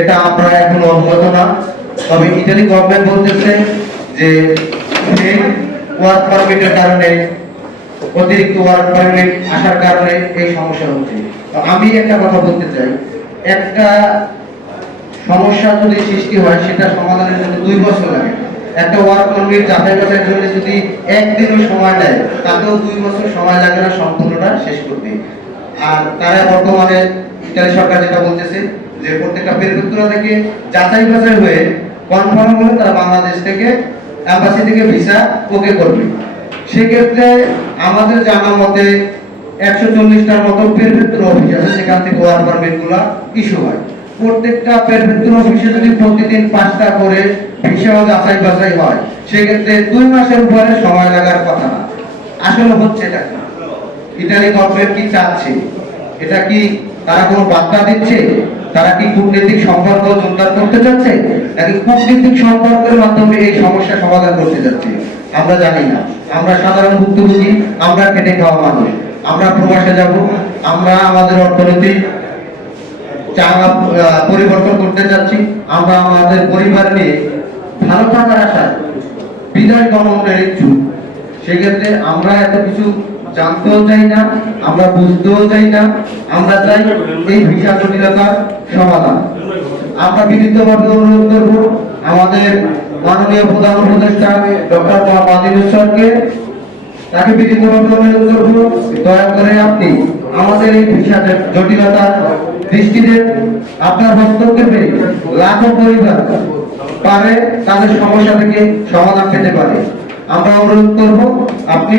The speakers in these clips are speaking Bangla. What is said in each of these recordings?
এটা আমরা এখন অবগত না। তবে ইটালি গভর্নমেন্ট বলতেছে যে ওয়ার্ক পারমিটের কারণে, অতিরিক্ত ওয়ার্ক পারমিট আসার কারণে এই সমস্যা হচ্ছে আমি একটা কথা বলতে চাই। একটা সমস্যা যদি সৃষ্টি হয়, সেটা সমাধানের জন্য দুই বছর লাগে। একটা ওয়ার্ক পারমিট যাচাই বাছাইয়ের জন্য যদি একদিনও সময় নেয়, তাতেও দুই বছর সময় লাগে না সম্পূর্ণটা শেষ করতে। আর তারা বর্তমানে ইতালি সরকার যেটা বলতেছে যে প্রত্যেকটা পেরপুত্রা থেকে যাচাই বাছাই হয়ে কনফার্ম হলে তারা বাংলাদেশ থেকে এম্বাসি থেকে ভিসা ওকে করবে। সেক্ষেত্রে আমাদের জানা মতে একশো চল্লিশটার মতো পেরপুত্র অফিস আছে, যেখান থেকে ওয়ার্ক পারমিটগুলা ইস্যু হয়। প্রত্যেকটা পেরপুত্র অফিসে যদি প্রতিদিন পাঁচটা করে ভিসা যাচাই বাছাই হয়, সেক্ষেত্রে দুই মাসের উপরে সময় লাগার কথা না। আসলে হচ্ছে এটা কি? ইতালি গভর্নমেন্ট কি চাচ্ছে? এটা কি তারা কোনো বার্তা দিচ্ছে? তারা কি কূটনৈতিক সম্পর্ক জোরদার করতে চাচ্ছে? নাকি কূটনৈতিক সম্পর্কের মাধ্যমে এই সমস্যা সমাধান করতে যাচ্ছে আমরা জানি না। আমরা সাধারণ ভুক্তভোগী আমরা খেটে খাওয়া মানুষ। আমরা প্রবাসে যাব আমরা আমাদের অর্থনৈতিক আহ, পরিবর্তন করতে চাচ্ছি। আমরা আমাদের পরিবার নিয়ে ভালো থাকার আশায় বিদায় গমনের ইচ্ছুক। সেক্ষেত্রে আমরা এত কিছু জানতেও চাই না, আমরা বুঝতেও চাই না, আমরা চাই এই ভিসা জটিলতার সমাধান। আমরা বিনীতভাবে অনুরোধ করব, আমাদের মাননীয় প্রধান উপদেষ্টা ডক্টর মোহাম্মদ ইউনুসকে তাকে বিনীতভাবে অনুরোধ করব, দয়া করে আপনি আমাদের এই ভিসা জটিলতা দৃষ্টিতে আপনার হস্তক্ষেপে লাখো পরিবার পারে তাদের সমস্যা থেকে সমাধান পেতে পারে। আমরা অনুরোধ করব, আপনি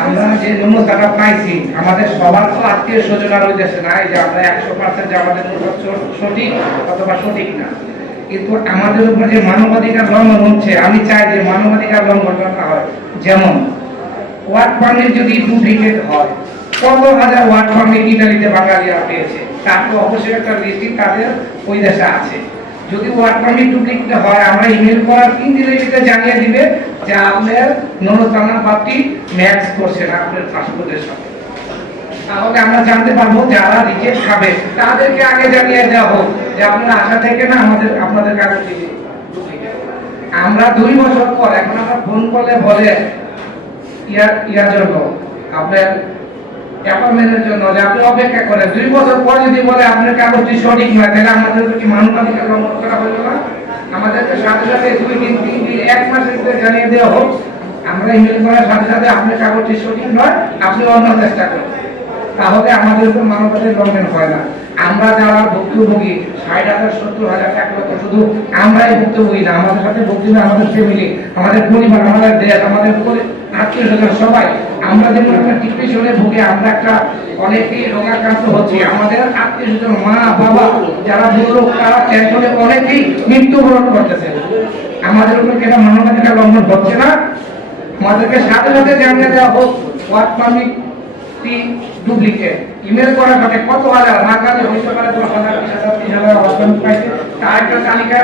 আমরা যে ন্যূনতাটা পাইছি, আমাদের সবার তো আত্মীয় স্বজনার ওই দেশে নাই যে আমরা একশো পার্সেন্ট যে আমাদের সঠিক অথবা সঠিক না। কিন্তু আমাদের উপর যে মানবাধিকার লঙ্ঘন হচ্ছে, আমি চাই যে মানবাধিকার লঙ্ঘনটা না হয়। যেমন ওয়ার্ক পারমিট যদি ডুপ্লিকেট হয়, কত হাজার ওয়ার্ক পারমিট ইটালিতে বাঙালিরা পেয়েছে? তার তো অবশ্যই একটা লিস্টিং তাদের ওই দেশে আছে। যদি ওয়ার্ক পারমিট ডুপ্লিকেট হয়, আমরা ইমেল করার তিন দিনের ভিতরে জানিয়ে দিবে যে আপনার ন্যূনতম পাত্রী ম্যাচ করছে না আপনার পাসপোর্টের সাথে তাহলে আমরা জানতে পারব যারা রিজেক্ট খাবে, তাদেরকে আগে জানিয়ে দেওয়া যে আপনারা আশা থেকে না আমাদের, আপনাদের duplicate। আমরা দুই বছর পর, এখন আমরা ফোন করলে বলে, ইয়ার ইয়ার জন্য আপনার অ্যাপয়েন্টমেন্টের জন্য যে আপনি অপেক্ষা করেন, দুই বছর পর যদি বলে আপনার কাগজটি সঠিক নয়, তাহলে আমাদের কি মানবাধিকার লঙ্ঘন করা না? আমাদেরকে সাথে সাথে দুই দিন, তিন দিন, এক মাসের ভিতরে জানিয়ে দেওয়া হোক। আমরা ইমেল করার সাথে সাথে আপনার কাগজটি সঠিক নয়, আপনি অন্য চেষ্টা করুন। তাহলে আমাদের উপর মানবাধিকার লঙ্ঘন হয় না। আমরা যারা ভুক্তভোগী, ষাট হাজার, সত্তর হাজার টাকা লক্ষ শুধু আমরাই ভুক্তভোগী না, আমাদের সাথে ভুক্তভোগী আমাদের ফ্যামিলি আমাদের পরিবার, আমাদের দেশ, আমাদের আত্মীয় স্বজন সবাই আমরা যেমন একটা ডিপ্রেশনে ভুগে, আমরা একটা অনেকেই রোগাক্রান্ত হচ্ছি। আমাদের আত্মীয় স্বজন মা, বাবা, যারা বুড়ো তারা টেনশনে অনেকেই মৃত্যুবরণ করতেছে। আমাদের উপর কেন মানবাধিকার লঙ্ঘন হচ্ছে না? আমাদেরকে সাথে সাথে জানিয়ে দেওয়া হোক ওয়ার্ক পারমিট ডুপ্লিকেট। ইমেল কত হাজার হইতে পারে দশ হাজার, বিশ হাজার হাজার পাইছে তার একটা তালিকা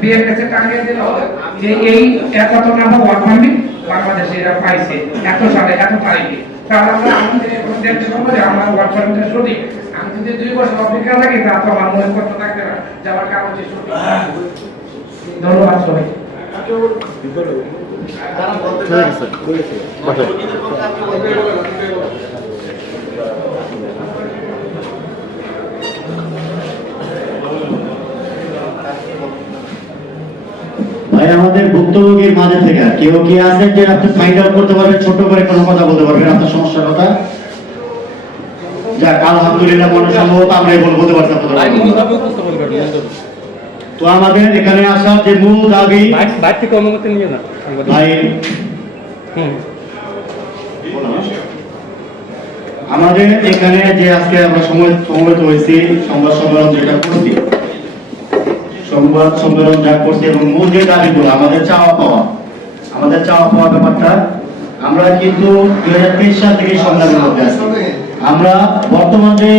বিয়ের কাছে টাঙিয়ে দিলে হবে। যে এই ওয়ার্ক পারমিট বাংলাদেশে এরা পাইছে। এত সালে এত তারিখে। তাহলে আমরা আমাদের এখন দেখতে পাবো যে আমার ওয়ার্কশপটা সঠিক আমি যদি দুই বছর অপেক্ষা থাকি তা তো আমার মনে করতে থাকবে না যে আমার কাগজে সঠিক ধন্যবাদ সবাই ভাই ভুক্তভোগীর মাঝে থেকে কেউ কি আছেন যে আপনি ফাইন্ড আউট করতে পারবেন ছোট করে কোনো কথা বলতে পারবেন? আপনার সমস্যার কথা? যাক আলহামদুলিল্লাহ মনে সম্ভবত আমরাই বল বলতে পারছি তো আমাদের এখানে আসার যে মূল দাবি ভাই আমাদের এখানে যে আজকে আমরা সময় সমবেত হয়েছি সংবাদ সম্মেলন যেটা করছি সংবাদ সম্মেলন যা করছে এবং মূল যে দাবিগুলো, আমাদের চাওয়া পাওয়া। আমাদের চাওয়া পাওয়া ব্যাপারটা, আমরা কিন্তু দুই হাজার তেইশ সাল থেকে সংগ্রামের মধ্যে আছি। আমরা বর্তমান যে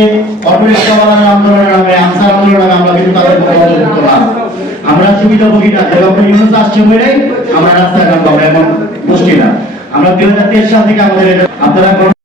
আন্দোলনের নামে, আনসার আন্দোলনের নামে আমরা কিন্তু তাদের অন্তর্ভুক্ত আমরা সুবিধাভোগী না, যে ডক্টর ইউনুস আসছে বলে আমরা রাস্তায় নামবো গোষ্ঠী না। আমরা দুই হাজার তেইশ সাল থেকে আমাদের আপনারা